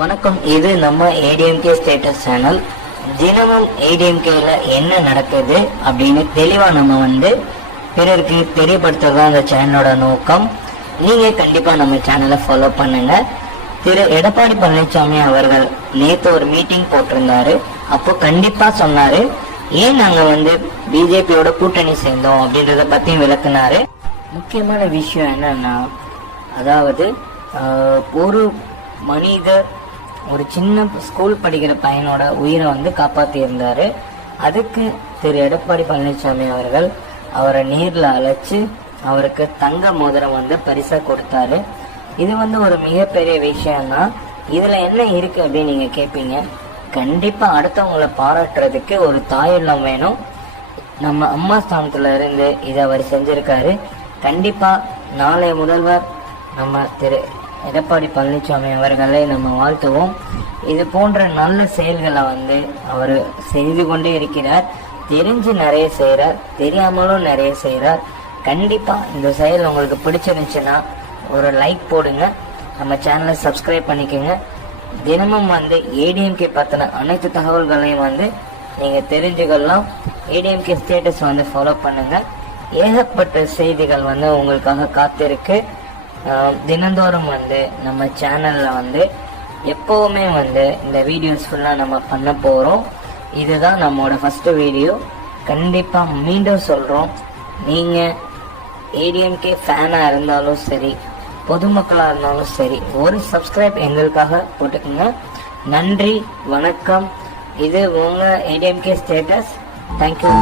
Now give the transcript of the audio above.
வணக்கம். இது நம்ம ஏடிஎம்கே ஸ்டேட்டஸ் சேனல். தினமும் ஏடிஎம்கேல என்ன நடக்குது அப்படின்னு தெளிவா நம்ம பிறருக்கு தெரியப்படுத்துறதா அந்த சேனலோட நோக்கம். நீங்க கண்டிப்பா நம்ம சேனலை ஃபாலோ பண்ணுங்க. திரு எடப்பாடி பழனிசாமி அவர்கள் நேற்று ஒரு மீட்டிங் போட்டிருந்தாரு. அப்போ கண்டிப்பா சொன்னாரு ஏன் நாங்க பிஜேபியோட கூட்டணி சேர்ந்தோம் அப்படின்றத பத்தி விளக்குனாரு. முக்கியமான விஷயம் என்னன்னா, அதாவது ஒரு மனிதர் ஒரு சின்ன ஸ்கூல் படிக்கிற பையனோட உயிரை காப்பாத்தி இருந்தாரு. அதுக்கு திரு எடப்பாடி பழனிசாமி அவர்கள் அவரை நேர்ல அழைச்சு அவருக்கு தங்க மோதிரம் பரிசா கொடுத்தாரு. இது ஒரு மிகப்பெரிய விஷயம்னா இதுல என்ன இருக்கு அப்படின்னு நீங்க கேட்பீங்க. கண்டிப்பா அடுத்தவங்களை பாராட்டுறதுக்கு ஒரு தாயுள்ளம் வேணும். நம்ம அம்மா ஸ்தானத்துல இருந்து இதை அவர் செஞ்சிருக்காரு. கண்டிப்பா நாளைய முதல்வர் நம்ம திரு எடப்பாடி பழனிசாமி அவர்களை நம்ம வாழ்த்துவோம். இது போன்ற நல்ல செயல்களை அவர் செய்து கொண்டே இருக்கிறார். தெரிஞ்சு நிறைய செய்யறார், தெரியாமலும் நிறைய செய்யறார். கண்டிப்பா இந்த செயல் உங்களுக்கு பிடிச்சிருந்துச்சுன்னா ஒரு லைக் போடுங்க, நம்ம சேனலை சப்ஸ்கிரைப் பண்ணிக்கோங்க. தினமும் ஏடிஎம்கே பத்தின அனைத்து தகவல்களையும் நீங்க தெரிஞ்சுக்கலாம். ஏடிஎம்கே ஸ்டேட்டஸ் ஃபாலோ பண்ணுங்க. ஏகப்பட்ட செய்திகள் உங்களுக்காக காத்திருக்கு. தினந்தோறும் நம்ம சேனல்ல எப்பவுமே இந்த வீடியோஸ் ஃபுல்லா நம்ம பண்ண போறோம். இதுதான் நம்மளோட ஃபர்ஸ்ட் வீடியோ. கண்டிப்பா மீண்டும் சொல்றோம், நீங்க ஏடிஎம்கே ஃபேனா இருந்தாலும் சரி, பொதுமக்களா இருந்தாலும் சரி, ஒரு சப்ஸ்கிரைப் எங்களுக்காக போட்டுக்கோங்க. நன்றி, வணக்கம். இது உங்க ஏடிஎம்கே ஸ்டேட்டஸ். தேங்க்யூ.